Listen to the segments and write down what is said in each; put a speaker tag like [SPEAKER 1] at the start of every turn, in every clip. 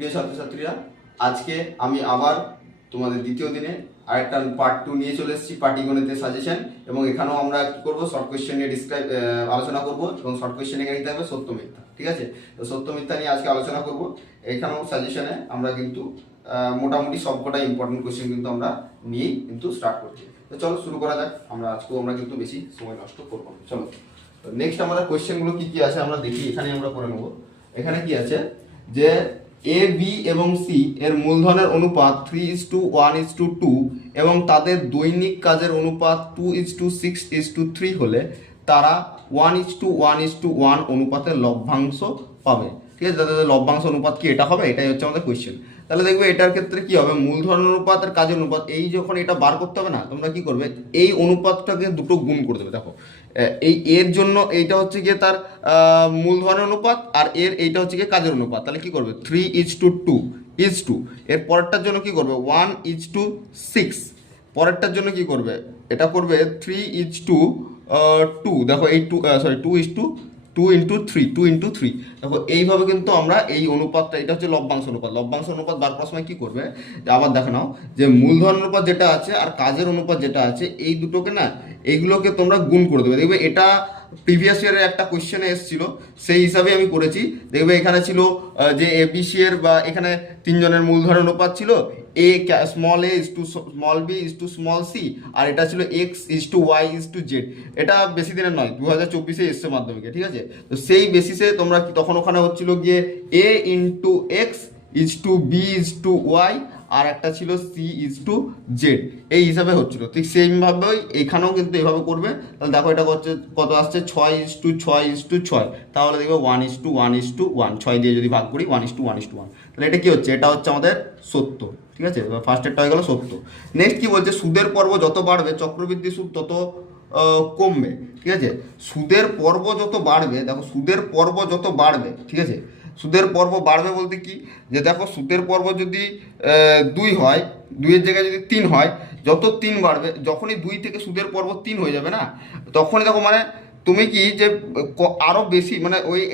[SPEAKER 1] প্রিয় ছাত্রছাত্রীরা, আজকে আমি আবার তোমাদের দ্বিতীয় দিনে আরেকটা পার্ট টু নিয়ে চলে এসেছি পাটিগণিতের সাজেশন এবং এখানেও আমরা কি করব? শর্ট কোয়েশ্চেন নিয়ে ডিসক্রাইব আলোচনা করব, এবং শর্ট কোয়েশ্চেন এখানে নিতে হবে সত্য মিথ্যা, ঠিক আছে? তো সত্য মিথ্যা নিয়ে আজকে আলোচনা করব। এখানেও সাজেশনে আমরা কিন্তু মোটামুটি সবকটা ইম্পর্টেন্ট কোয়েশ্চেন কিন্তু আমরা নিয়েই কিন্তু স্টার্ট করছি। তো চলো শুরু করা যাক। আমরা আজকেও আমরা কিন্তু বেশি সময় নষ্ট করব না। চলো। তো নেক্সট আমাদের কোয়েশ্চেনগুলো কী কী আছে আমরা দেখি এখানে আমরা করে নেব। এখানে কি আছে যে এ বি এবং সি এর মূলধনের অনুপাত three is to one is to two এবং তাদের দৈনিক কাজের অনুপাত two is to six is to three হলে তারা one is to one is to one অনুপাতের লভ্যাংশ পাবে। ঠিক আছে? তাদের লভ্যাংশ অনুপাত কি? এটা হবে? এটাই হচ্ছে আমাদের কোয়েশ্চেন তাহলে দেখবে এটার ক্ষেত্রে কি হবে? মূলধন অনুপাত আর কাজের অনুপাত, এই যখন এটা বার করতে হবে না, তোমরা কি করবে? এই অনুপাতটাকে দুটো গুণ করে দেবে। দেখো এই, এর জন্য এইটা হচ্ছে গিয়ে তার মূলধনের অনুপাত আর এর এইটা হচ্ছে গিয়ে কাজের অনুপাত। তাহলে কী করবে? Three is to two is to এর পরেরটার জন্য কী করবে? ওয়ান ইজ টু সিক্স পরেরটার জন্য কী করবে? এটা করবে থ্রি ইজ টু টু দেখো এই two sorry two is to two into three two into three দেখো, এইভাবে কিন্তু আমরা এই অনুপাতটা, এটা হচ্ছে লভ্যাংশ অনুপাত। লভ্যাংশ অনুপাত বার করার সময় কী করবে? আবার দেখে নাও, যে মূলধন অনুপাত যেটা আছে আর কাজের অনুপাত যেটা আছে, এই দুটোকে না এইগুলোকে তোমরা গুণ করে দেবে। দেখবে এটা প্রিভিয়াস ইয়ারের একটা কোয়েশ্চেনে এসেছিল, সেই হিসাবে আমি করেছি। দেখবে এখানে ছিল যে এবিসি এর বা এখানে তিনজনের মূলধন অনুপাত ছিল A small A is to small B is to small C আর এটা ছিল X is to Y is to Z এটা বেশি দিনের নয় দু হাজার চব্বিশে এসছে মাধ্যমিকে, ঠিক আছে? তো সেই বেসিসে তোমরা তখন ওখানে হচ্ছিল গিয়ে A into X is to B is to Y আর একটা ছিল সি ইজ টু জেড এই হিসাবে হচ্ছিল। ঠিক সেইভাবেই এখানেও কিন্তু এভাবে করবে। তাহলে দেখো এটা হচ্ছে কত আসছে? ছয় ইজ টু ছয় ইজ টু ছয়। তাহলে দেখবে one is to one is to one ছয় দিয়ে যদি ভাগ করি one is to one is to one তাহলে এটা কি হচ্ছে? এটা হচ্ছে আমাদের সত্য। ঠিক আছে? ফার্স্ট এরটা হয়ে গেল সত্য। নেক্সট কি বলছে? সুদের পর্ব যত বাড়বে, চক্রবৃদ্ধি সুদ তত কমবে। ঠিক আছে? সুদের পর্ব যত বাড়বে, দেখো সুদের পর্ব যত বাড়বে, ঠিক আছে? সুদের পর্ব বাড়বে বলতে কি? যে দেখো সুদের পর্ব যদি দুই হয়, দুইয়ের জায়গায় যদি তিন হয়, যত তিন বাড়বে, যখনই দুই থেকে সুদের পর্ব তিন হয়ে যাবে না, তখনই দেখো মানে তুমি কি যে ক- আরও বেশি মানে ওই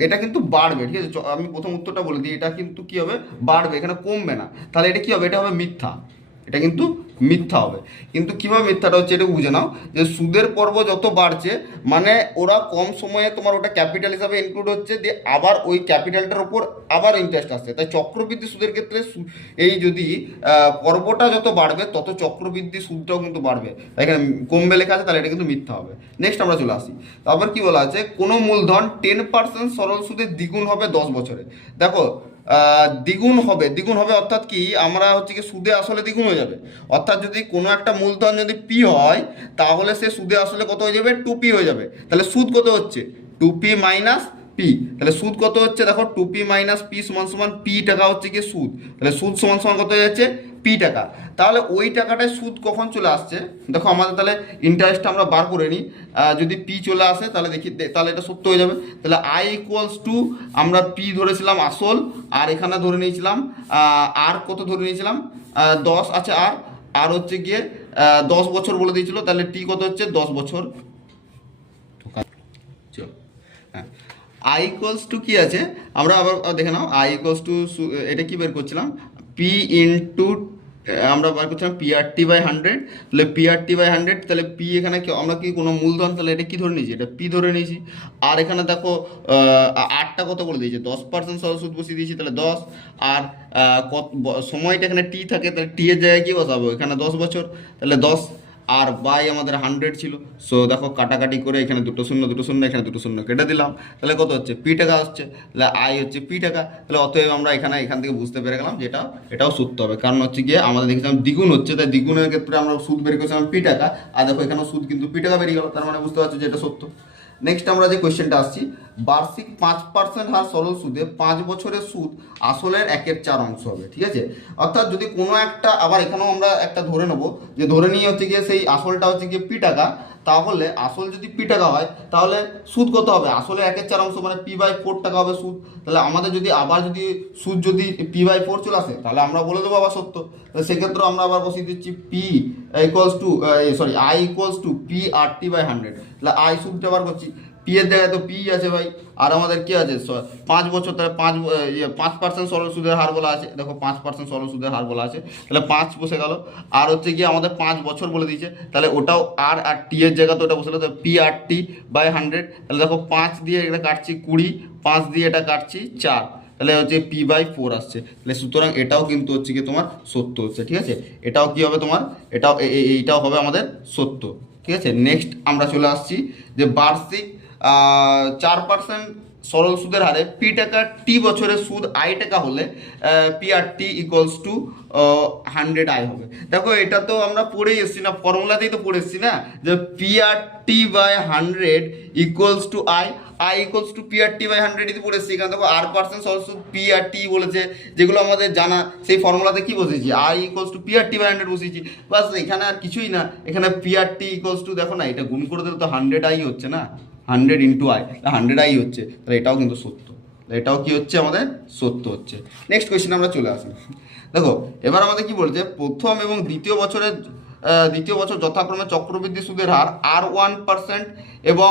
[SPEAKER 1] এটা কিন্তু বাড়বে, ঠিক আছে? আমি প্রথম উত্তরটা বলে দিই, এটা কিন্তু কি হবে? বাড়বে, এখানে কমবে না। তাহলে এটা কি হবে? এটা হবে মিথ্যা। এটা কিন্তু মিথ্যা হবে। কিন্তু কীভাবে মিথ্যাটা হচ্ছে এটা বুঝে নাও, যে সুদের পর্ব যত বাড়ছে মানে ওরা কম সময়ে তোমার ওটা ক্যাপিটাল হিসাবে ইনক্লুড হচ্ছে, দিয়ে আবার ওই ক্যাপিটালটার উপর আবার ইন্টারেস্ট আসছে। তাই চক্রবৃদ্ধি সুদের ক্ষেত্রে এই যদি পর্বটা যত বাড়বে, তত চক্রবৃদ্ধি সুদটাও কিন্তু বাড়বে। এখানে কমবে লেখা আছে, তাহলে এটা কিন্তু মিথ্যা হবে। নেক্সট আমরা চলে আসি। তারপর কি বলা আছে? কোনো মূলধন টেন পার্সেন্ট সরল সুদের দ্বিগুণ হবে দশ বছরে। দেখো দ্বিগুণ হবে। দ্বিগুণ হবে অর্থাৎ কি? আমরা হচ্ছে কি সুদে আসলে দ্বিগুণ হয়ে যাবে। অর্থাৎ যদি কোনো একটা মূলধন যদি পি হয়, তাহলে সে সুদে আসলে কত হয়ে যাবে? টু পি হয়ে যাবে। তাহলে সুদ কত হচ্ছে? টু পি মাইনাস পি তাহলে সুদ কত হচ্ছে? দেখো টু পি মাইনাস পি সমান সমান পি টাকা হচ্ছে কি সুদ। তাহলে সুদ সমান সমান কত যাচ্ছে? পি টাকা। তাহলে ওই টাকাটায় সুদ কখন চলে আসছে? দেখো আমাদের তাহলে ইন্টারেস্টটা আমরা বার করে নিই। যদি পি চলে আসে, তাহলে দেখি তাহলে এটা সত্য হয়ে যাবে। তাহলে আই ইকুয়ালস টু আমরা পি ধরেছিলাম আসল, আর এখানে ধরে নিয়েছিলাম আর কত ধরে নিয়েছিলাম? দশ। আছে আর আর হচ্ছে গিয়ে দশ বছর বলে দিয়েছিল, তাহলে টি কত হচ্ছে? দশ বছর। হ্যাঁ। আই ইকুয়ালস টু কী আছে? আমরা আবার দেখে নাও আই ইকুয়ালস টু এটা কী বের করছিলাম? পি ইন্টু আমরা বার করছিলাম পিআরটি বাই হান্ড্রেড তাহলে পিআরটি বাই হান্ড্রেড তাহলে পি এখানে আমরা কি কোনো মূলধন, তাহলে এটা কী ধরে নিয়েছি? এটা পি ধরে নিয়েছি। আর এখানে দেখো আটটা কত করে দিয়েছে? দশ পার্সেন্ট সরল সুদ বসিয়ে দিয়েছি, তাহলে দশ। আর কত সময়টা এখানে টি থাকে, তাহলে টি এর জায়গায় কী বসাবো? এখানে দশ বছর, তাহলে দশ। আর বাই আমাদের হান্ড্রেড ছিল। সো দেখো, কাটাকাটি করে এখানে দুটো শূন্য দুটো শূন্য, এখানে দুটো শূন্য কেটে দিলাম। তাহলে কত হচ্ছে? পি টাকা হচ্ছে তাহলে আই হচ্ছে পি টাকা। তাহলে অতএব আমরা এখানে, এখান থেকে বুঝতে পেরে গেলাম যে এটা, এটাও সত্য হবে। কারণ হচ্ছে গিয়ে আমাদের দেখেছিলাম দ্বিগুণ হচ্ছে। তাই দ্বিগুণের ক্ষেত্রে আমরা সুদ বের করেছিলাম পি টাকা। আর দেখো, এখানেও সুদ কিন্তু পি টাকা বেরিয়ে গেল। তার মানে বুঝতে পারছ যে এটা সত্য। নেক্সট আমরা যে কোয়েশ্চেনটা আসছি বার্ষিক পাঁচ পার্সেন্ট হার সরল সুদে পাঁচ বছরের সুদ আসলের একের চার অংশ হবে, ঠিক আছে? অর্থাৎ যদি কোনো একটা, আবার এখানেও আমরা একটা ধরে নেব, যে ধরে নিয়ে হচ্ছে গিয়ে সেই আসলটা হচ্ছে গিয়ে পি টাকা, তাহলে আসল যদি পি টাকা হয়, তাহলে সুদ কত হবে? আসলে একের চার অংশ মানে পি বাই ফোর টাকা হবে সুদ। তাহলে আমাদের যদি আবার যদি সুদ যদি পি বাই ফোর চলে আসে, তাহলে আমরা বলে দেবো আবার সত্য। তাহলে সেক্ষেত্রে আমরা আবার বসিয়ে দিচ্ছি P equals to sorry I equals to P R T by hundred তাহলে আই সুদটা আবার করছি। পি এর জায়গায় তো পি আছে ভাই। আর আমাদের কি আছে? পাঁচ বছর তাহলে পাঁচ ইয়ে, পাঁচ পার্সেন্ট সরল সুদের হার বলা আছে। দেখো পাঁচ পার্সেন্ট সরল সুদের হার বলা আছে। তাহলে পাঁচ বসে গেল। আর হচ্ছে কি আমাদের পাঁচ বছর বলে দিয়েছে। তাহলে ওটাও আর আর টি এর জায়গা তো ওটা বসে গেলো। P R T by hundred তাহলে দেখো পাঁচ দিয়ে এটা কাটছি কুড়ি পাঁচ দিয়ে এটা কাটছি চার। তাহলে হচ্ছে পি বাই ফোর আসছে। তাহলে সুতরাং এটাও কিন্তু হচ্ছে কি তোমার সত্য হচ্ছে ঠিক আছে? এটাও কি হবে তোমার? এটাও এইটাও হবে আমাদের সত্য ঠিক আছে? নেক্সট আমরা চলে আসছি যে বার্ষিক চার পার্সেন্ট সরল সুদের হারে। পি টাকা টি বছরের সুদ আই টাকা হলে P R T equals to hundred I হবে। দেখো, এটা তো আমরা পড়েই এসছি না ফর্মুলাতেই তো পড়ে এসছি না, যে P R T by hundred equals to I I equals to P R T by hundred ইতি পড়েছি এখানে দেখো আর পার্সেন্ট সরল সুদ পি আর টি বলেছে, যেগুলো আমাদের জানা, সেই ফর্মুলাতে কি বসেছি? I equals to P R T by hundred বসেছি বাস, এখানে আর কিছুই না। এখানে P R T equals to দেখো না, এটা গুণ করে দিলে তো হান্ড্রেড আই হচ্ছে না। Hundred into I hundred I হচ্ছে, তাহলে এটাও কিন্তু সত্য। এটাও কি হচ্ছে? আমাদের সত্য হচ্ছে। নেক্সট কোয়েশ্চেন আমরা চলে আসি। দেখো, এবার আমাদের কি বলছে, প্রথম এবং দ্বিতীয় বছরের দ্বিতীয় বছর যথাক্রমে চক্রবৃদ্ধি সুদের হার আর ওয়ান পার্সেন্ট এবং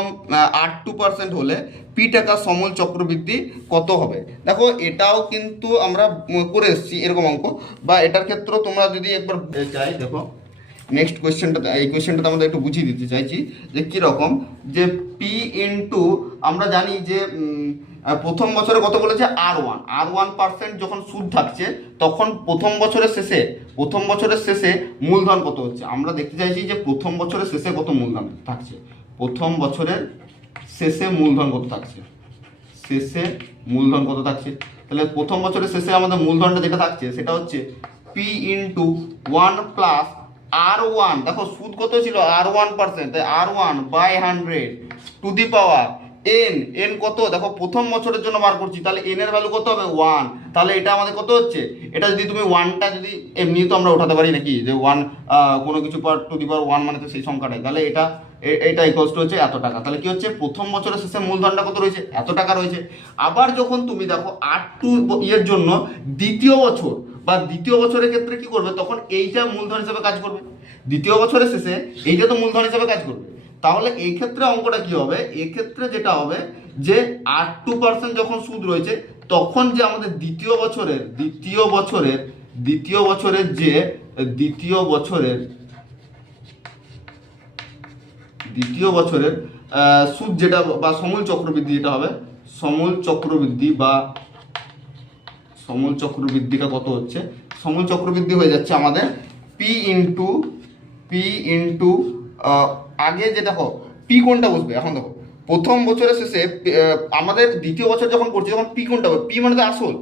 [SPEAKER 1] আর টু পার্সেন্ট হলে পি টাকা সমল চক্রবৃদ্ধি কত হবে? দেখো, এটাও কিন্তু আমরা করে এসেছি এরকম অঙ্ক, বা এটার ক্ষেত্রেও তোমরা যদি একবার চাই দেখো। নেক্সট কোয়েশ্চেনটা এই কোয়েশ্চেনটা আমাদের একটু বুঝিয়ে দিতে চাইছি যে কীরকম যে পি ইন্টু আমরা জানি যে প্রথম বছরে কত বলেছে? R one R one percent যখন সুদ থাকছে, তখন প্রথম বছরের শেষে, প্রথম বছরের শেষে মূলধন কত হচ্ছে? আমরা দেখতে চাইছি যে প্রথম বছরের শেষে কত মূলধন থাকছে? প্রথম বছরের শেষে মূলধন কত থাকছে? শেষে মূলধন কত থাকছে? তাহলে প্রথম বছরের শেষে আমাদের মূলধনটা যেটা থাকছে, সেটা হচ্ছে P into one plus R one দেখো সুদ কত ছিল? R one percent R one by hundred to the power N N কত? দেখো প্রথম বছরের জন্য বার করছি, তাহলে এন এর ভ্যালু কত হবে? ওয়ান তাহলে এটা আমাদের কত হচ্ছে? এটা যদি তুমি ওয়ানটা যদি এমনি তো আমরা উঠাতে পারি নাকি? যে ওয়ান কোনো কিছু power two the power one মানে তো সেই সংখ্যাটাই, তাহলে এটা এটা ইকোয়ালস টু হচ্ছে এত টাকা। তাহলে কি হচ্ছে? প্রথম বছরের শেষে মূলধনটা কত রয়েছে? এত টাকা রয়েছে। আবার যখন তুমি দেখো আট টু ইয়ের জন্য দ্বিতীয় বছর বা দ্বিতীয় বছরের ক্ষেত্রে কি করবে? তখন এইটা মূলধন হিসেবে কাজ করবে। দ্বিতীয় বছরের শেষে এইটা তো মূলধন হিসেবে কাজ করবে, তাহলে এই ক্ষেত্রে অঙ্কটা কি হবে? এই ক্ষেত্রে যেটা হবে যে আট টু পার্সেন্ট যখন সুদ রয়েছে, তখন যে আমাদের দ্বিতীয় বছরের দ্বিতীয় বছরের দ্বিতীয় বছরের যে, দ্বিতীয় বছরের দ্বিতীয় বছরের সুদ যেটা বা সমূল চক্রবৃদ্ধি যেটা হবে, সমূল চক্রবৃদ্ধি বা সমূল চক্রবৃদ্ধিটা কত হচ্ছে? সমল চক্রবৃদ্ধি হয়ে যাচ্ছে আমাদের পি ইন্টু পি ইন্টু আগে যে দেখো পি কোনটা বসবে? এখন দেখো প্রথম বছরের শেষে আমাদের দ্বিতীয় বছর যখন করছি, তখন পি কোনটা পি মানে তো আসল।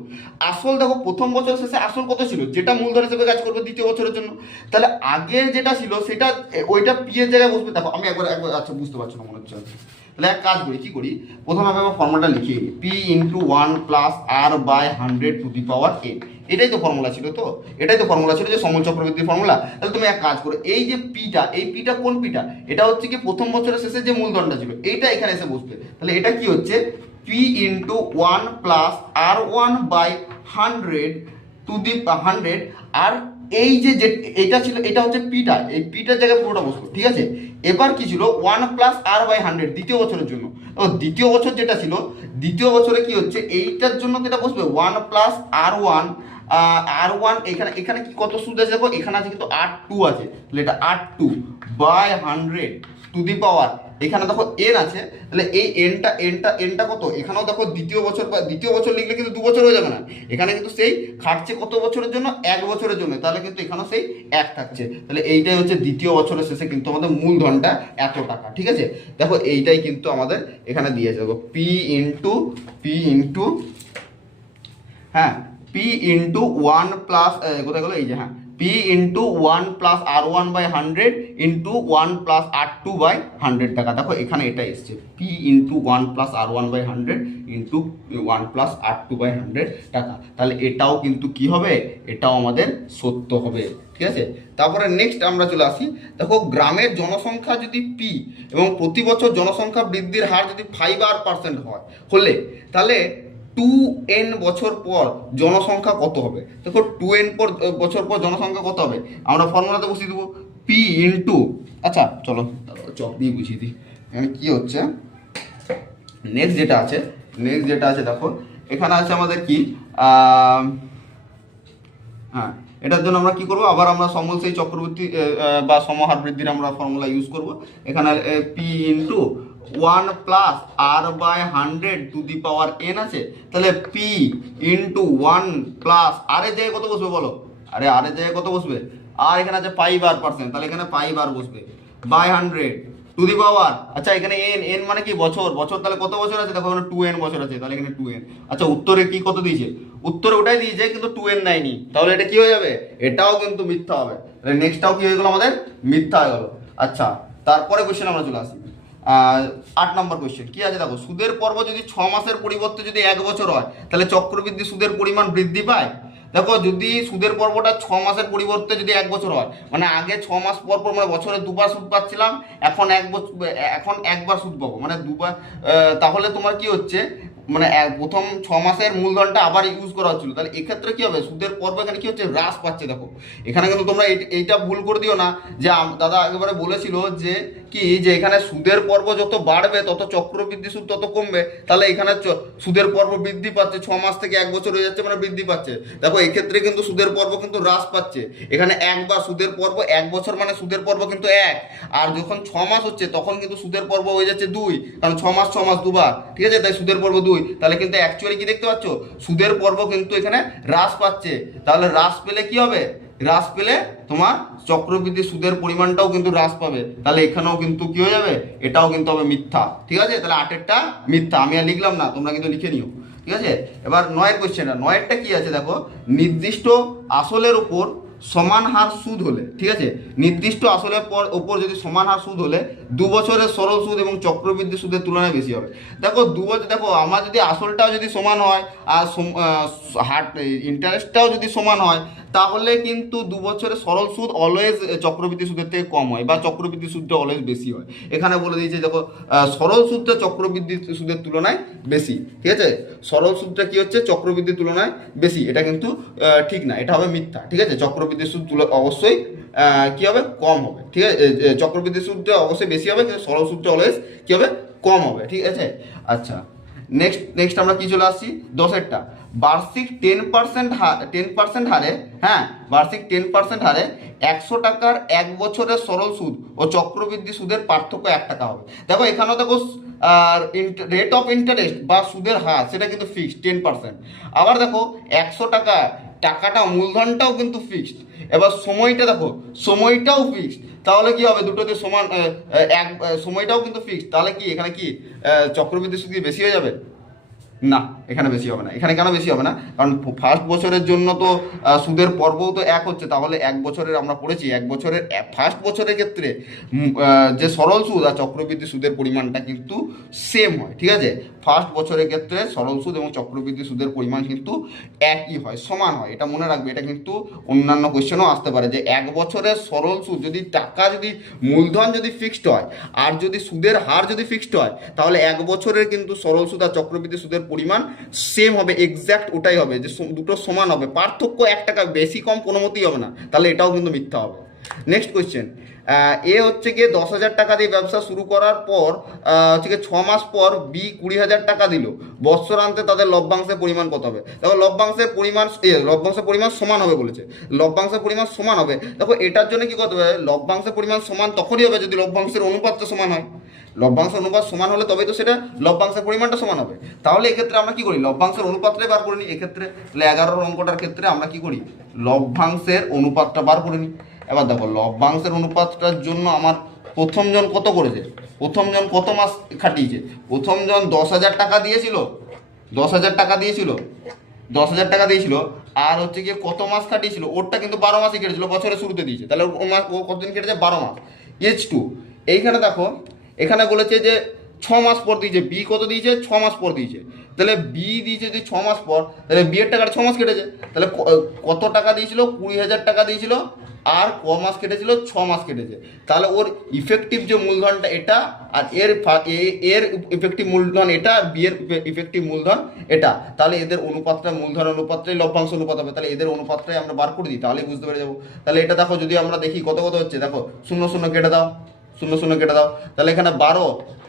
[SPEAKER 1] আসল দেখো, প্রথম বছরের শেষে আসল কত ছিল? যেটা মূলধন হিসেবে কাজ করবে দ্বিতীয় বছরের জন্য। তাহলে আগের যেটা ছিল, সেটা ওইটা পি এর জায়গায় বসবে। দেখো, আমি একবার একবার আচ্ছা বুঝতে পারছ না, মনে হচ্ছে তাহলে এক কাজ করি, কি করি? প্রথমে আমি আমার ফর্মুলাটা নিই। P into one plus R by hundred to the power এ এটাই তো ফর্মুলা ছিল তো। এটাই তো ফর্মুলা ছিল যে সমল চক্রবৃদ্ধির ফর্মুলা তাহলে তুমি এক কাজ করো, এই যে পিটা এই পিটা কোন পিটা এটা হচ্ছে কি প্রথম বছরের শেষে যে মূলধনটা ছিল, এইটা এখানে এসে বসবে। তাহলে এটা কি হচ্ছে? P into one plus R one by hundred to the hundred আর এই যে এটা ছিল, এটা হচ্ছে পিটা এই পিটার জায়গায় পুরোটা বসবো, ঠিক আছে? এবার কি ছিল? One plus R by hundred দ্বিতীয় বছরের জন্য। দ্বিতীয় বছর যেটা ছিল, দ্বিতীয় বছরে কি হচ্ছে? এইটার জন্য যেটা বসবে one plus R one R one এখানে এখানে কি কত সুদ আছে দেখো? এখানে আছে কিন্তু আর টু আছে। তাহলে এটা R two by hundred to the power এখানে দেখো এন আছে। তাহলে এই এনটা এনটা এনটা কত? এখানেও দেখো দ্বিতীয় বছর বা দ্বিতীয় বছর লিখলে কিন্তু দু বছর হয়ে যাবে না। এখানে কিন্তু সেই খাটছে কত বছরের জন্য? এক বছরের জন্য। তাহলে কিন্তু এখানেও সেই এক থাকছে। তাহলে এইটাই হচ্ছে দ্বিতীয় বছরের শেষে কিন্তু আমাদের মূলধনটা এত টাকা, ঠিক আছে? দেখো এইটাই কিন্তু আমাদের এখানে দিয়েছে। দেখো পি ইন্টু পি ইন্টু হ্যাঁ পি ইন্টু ওয়ান প্লাস কোথায় গেলো? এই যে হ্যাঁ। P into one plus R one by hundred into one plus R two by hundred টাকা। দেখো, এখানে এটা এসছে। P into one plus R one by hundred into one plus R two by hundred টাকা। তাহলে এটাও কিন্তু কি হবে? এটাও আমাদের সত্য হবে। ঠিক আছে? তারপরে নেক্সট আমরা চলে আসি। দেখো, গ্রামের জনসংখ্যা যদি পি এবং প্রতি বছর জনসংখ্যা বৃদ্ধির হার যদি ফাইভ আর পার্সেন্ট হয়, হলে তাহলে টু এন বছর পর জনসংখ্যা কত হবে? দেখো টু এন পর বছর পর জনসংখ্যা কত হবে? আমরা ফর্মুলাতে বসিয়ে দেবো পি ইন্টু আচ্ছা চলো চক দিয়ে বুঝিয়ে দিই। কী হচ্ছে? নেক্সট যেটা আছে নেক্সট যেটা আছে, দেখো, এখানে আছে আমাদের কি? হ্যাঁ এটার জন্য আমরা কি করব? আবার আমরা সমল সেই চক্রবর্তী বা সমহার বৃদ্ধির আমরা ফর্মুলা ইউজ করব। এখানে P into one plus R by hundred to the power N আছে, তাহলে P into one plus R এর জায়গায় কত বসবে বলো? আরে আর এর জায়গায় কত বসবে? আর এখানে আছে পাই বার পার্সেন্ট তাহলে এখানে পাই বার বসবে। By hundred to the power আচ্ছা এখানে এন এন মানে কি? বছর। বছর তাহলে কত বছর আছে? দেখো এখানে টু এন বছর আছে, তাহলে এখানে টু এন আচ্ছা উত্তরে কি কত দিয়েছে? উত্তরে ওটাই দিয়েছে, কিন্তু টু এন দেয়নি। তাহলে এটা কি হয়ে যাবে? এটাও কিন্তু মিথ্যা হবে। তাহলে নেক্সটটাও কি হয়ে গেলো আমাদের? মিথ্যা হয়ে গেলো। আচ্ছা তারপরে কোশ্চেন আমরা চলে আসি। আট নম্বর কোয়েশ্চেন কি আছে দেখো? সুদের পর্ব যদি ছ মাসের পরিবর্তে যদি এক বছর হয়, তাহলে চক্রবৃদ্ধি সুদের পরিমাণ বৃদ্ধি পায়? দেখো, যদি সুদের পর্বটা ছ মাসের পরিবর্তে যদি এক বছর হয় মানে আগে ছ মাস পর পর মানে বছরে দুবার সুদ পাচ্ছিলাম, এখন এক বছর এখন একবার সুদ পাবো মানে দুবার তাহলে তোমার কি হচ্ছে? মানে প্রথম ছ মাসের মূলধনটা আবার ইউজ করা হচ্ছিল। তাহলে এক্ষেত্রে কি হবে? সুদের পর্ব এখানে কি হচ্ছে? হ্রাস পাচ্ছে দেখো। এখানে কিন্তু তোমরা এই- এইটা ভুল করে দিও না যে দাদা একেবারে বলেছিল যে কি, যে এখানে সুদের পর্ব যত বাড়বে, তত চক্রবৃদ্ধি সুদ তত কমবে, তাহলে এখানে সুদের পর্ব বৃদ্ধি পাচ্ছে। ছ মাস থেকে এক বছর হয়ে যাচ্ছে মানে বৃদ্ধি পাচ্ছে। দেখো, এক্ষেত্রে কিন্তু সুদের পর্ব কিন্তু হ্রাস পাচ্ছে। এখানে একবার সুদের পর্ব, এক বছর মানে সুদের পর্ব কিন্তু এক। আর যখন ছ মাস হচ্ছে, তখন কিন্তু সুদের পর্ব হয়ে যাচ্ছে দুই। কারণ ছ মাস ছ মাস, দুবার। ঠিক আছে? তাই সুদের পর্ব দুই। তাহলে কিন্তু অ্যাকচুয়ালি কি দেখতে পাচ্ছ? সুদের পর্ব কিন্তু এখানে হ্রাস পাচ্ছে। তাহলে হ্রাস পেলে কি হবে? হ্রাস পেলে তোমার চক্রবৃদ্ধি সুদের পরিমাণটাও কিন্তু হ্রাস পাবে। তাহলে এখানেও কিন্তু কি হয়ে যাবে? এটাও কিন্তু হবে মিথ্যা। ঠিক আছে? তাহলে আটেরটা মিথ্যা। আমি আর লিখলাম না, তোমরা কিন্তু লিখে নিও। ঠিক আছে? এবার নয়ের কোশ্চেনটা নয়েরটা কি আছে দেখো? নির্দিষ্ট আসলের উপর সমান হার সুদ হলে, ঠিক আছে? নির্দিষ্ট আসলের পর ওপর যদি সমান হার সুদ হলে, দু বছরের সরল সুদ এবং চক্রবৃদ্ধি সুদের তুলনায় বেশি হবে। দেখো, দু বছর দেখো, আমার যদি আসলটাও যদি সমান হয়, আর হার ইন্টারেস্টটাও যদি সমান হয় তাহলে কিন্তু দু বছরের সরল সুদ অলওয়েজ চক্রবৃদ্ধি সুদের থেকে কম হয় বা চক্রবৃদ্ধি সুদটা অলওয়েজ বেশি হয়। এখানে বলে দিয়েছে, দেখো সরল সুদটা চক্রবৃদ্ধি সুদের তুলনায় বেশি, ঠিক আছে? সরল সুদটা কি হচ্ছে? চক্রবৃদ্ধির তুলনায় বেশি, এটা কিন্তু ঠিক না, এটা হবে মিথ্যা, ঠিক আছে? চক্রবৃদ্ধি সুদ তুল, অবশ্যই কি হবে? কম হবে, ঠিক আছে? চক্রবৃদ্ধি সুদটা অবশ্যই বেশি হবে, কিন্তু সরল সুদটা অলওয়েজ কি হবে? কম হবে, ঠিক আছে? আচ্ছা নেক্সট নেক্সট আমরা কি চলে আসছি? দশেরটা। বার্ষিক টেন পার্সেন্ট টেন পার্সেন্ট হারে হ্যাঁ বার্ষিক টেন পার্সেন্ট হারে একশো টাকার এক বছরের সরল সুদ ও চক্রবৃদ্ধি সুদের পার্থক্য এক টাকা হবে। দেখো, এখানেও দেখো, আর রেট অফ ইন্টারেস্ট বা সুদের হার, সেটা কিন্তু ফিক্সড টেন পার্সেন্ট আবার দেখো, একশো টাকা টাকাটা, মূলধনটাও কিন্তু ফিক্সড এবার সময়টা দেখো, সময়টাও ফিক্সড তাহলে কি হবে? দুটোতে সমান এক সময়টাও কিন্তু ফিক্সড তাহলে কি? এখানে কি চক্রবৃদ্ধি সুদ বেশি হয়ে যাবে? না, এখানে বেশি হবে না। এখানে কেন বেশি হবে না? কারণ ফার্স্ট বছরের জন্য তো সুদের পর্বও তো এক হচ্ছে। তাহলে এক বছরের আমরা পড়েছি, এক বছরের ফার্স্ট বছরের ক্ষেত্রে যে সরল সুদ আর চক্রবৃদ্ধি সুদের পরিমাণটা কিন্তু সেম হয়, ঠিক আছে? ফার্স্ট বছরের ক্ষেত্রে সরল সুদ এবং চক্রবৃদ্ধি সুদের পরিমাণ কিন্তু একই হয়, সমান হয়। এটা মনে রাখবে, এটা কিন্তু অন্যান্য কোয়েশ্চেনও আসতে পারে যে এক বছরের সরল সুদ যদি টাকা, যদি মূলধন যদি ফিক্সড হয়, আর যদি সুদের হার যদি ফিক্সড হয়, তাহলে এক বছরের কিন্তু সরল সুদ আর চক্রবৃদ্ধি সুদের পরিমাণ সেম হবে এক্স্যাক্ট ওটাই হবে, যে দুটো সমান হবে। পার্থক্য এক টাকা বেশি কম কোনো মতেই হবে না, তাহলে এটাও কিন্তু মিথ্যা হবে। নেক্সট কোয়েশ্চেন এ হচ্ছে গিয়ে দশ হাজার টাকা দিয়ে ব্যবসা শুরু করার পর হচ্ছে ছ মাস পর বি কুড়ি হাজার টাকা দিল। বৎসরান্তে তাদের লভ্যাংশের পরিমাণ কত হবে? দেখো, লভ্যাংশের পরিমাণ লভ্যাংশের পরিমাণ সমান হবে বলেছে। লভ্যাংশের পরিমাণ সমান হবে। দেখো, এটার জন্য কি করতে হবে? লভ্যাংশের পরিমাণ সমান তখনই হবে যদি লভ্যাংশের অনুপাতটা সমান হয়। লভ্যাংশ অনুপাত সমান হলে তবেই তো সেটা লভ্যাংশের পরিমাণটা সমান হবে। তাহলে এক্ষেত্রে আমরা কি করি? লভ্যাংশের অনুপাতটাই বার করে নিই। এক্ষেত্রে তাহলে এগারোর অঙ্কটার ক্ষেত্রে আমরা কি করি? লভ্যাংশের অনুপাতটা বার করে নিই। এবার দেখো, লভ্যাংশের অনুপাতটার জন্য আমার প্রথমজন কত করেছে? প্রথমজন কত মাস খাটিয়েছে? প্রথমজন দশ হাজার টাকা দিয়েছিল? দশ হাজার টাকা দিয়েছিল? দশ হাজার টাকা দিয়েছিল। আর হচ্ছে গিয়ে কত মাস খাটিয়েছিল? ওরটা কিন্তু বারো মাসই কেটেছিল, বছরের শুরুতে দিয়েছে। তাহলে ও মাস ও কতদিন কেটেছে? বারো মাস। H two. এইখানে দেখো এখানে বলেছে যে ছ মাস পর দিয়েছে বি কত দিয়েছে? ছ মাস পর দিয়েছে। তাহলে বি দিয়েছে যদি ছ মাস পর, তাহলে বিয়ের টাকাটা ছ মাস কেটেছে। তাহলে কত টাকা দিয়েছিল? কুড়ি হাজার টাকা দিয়েছিল। আর ক মাস কেটেছিল? ছ মাস কেটেছে। তাহলে ওর ইফেক্টিভ যে মূলধনটা এটা, আর এর এর ইফেক্টিভ মূলধন এটা বি এর ইফেক্টিভ মূলধন এটা। তাহলে এদের অনুপাতটা, মূলধন অনুপাতটাই লভ্যাংশ অনুপাত হবে। তাহলে এদের অনুপাতটাই আমরা বার করে দিই, তাহলেই বুঝতে পেরে যাব। তাহলে এটা দেখো, যদি আমরা দেখি কত কত হচ্ছে, দেখো, শূন্য শূন্য কেটে দাও। শূন্য শূন্য কেটে দাও। তাহলে এখানে বারো,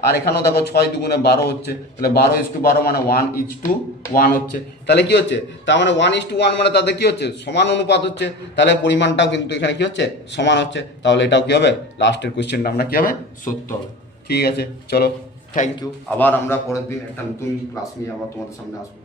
[SPEAKER 1] আর এখানেও দেখো ছয় দুগুণে বারো হচ্ছে। তাহলে বারো ইস টু বারো মানে ওয়ান ইচ টু ওয়ান হচ্ছে। তাহলে কি হচ্ছে? তার মানে ওয়ান ইস টু ওয়ান মানে তাদের কি হচ্ছে? সমান অনুপাত হচ্ছে। তাহলে পরিমাণটাও কিন্তু এখানে কি হচ্ছে? সমান হচ্ছে। তাহলে এটাও কি হবে? লাস্টের কোয়েশ্চেনটা আমরা কি হবে? সত্য হবে। ঠিক আছে, চলো থ্যাংক ইউ আবার আমরা পরের দিন একটা নতুন ক্লাস নিয়ে আবার তোমাদের সামনে আসব।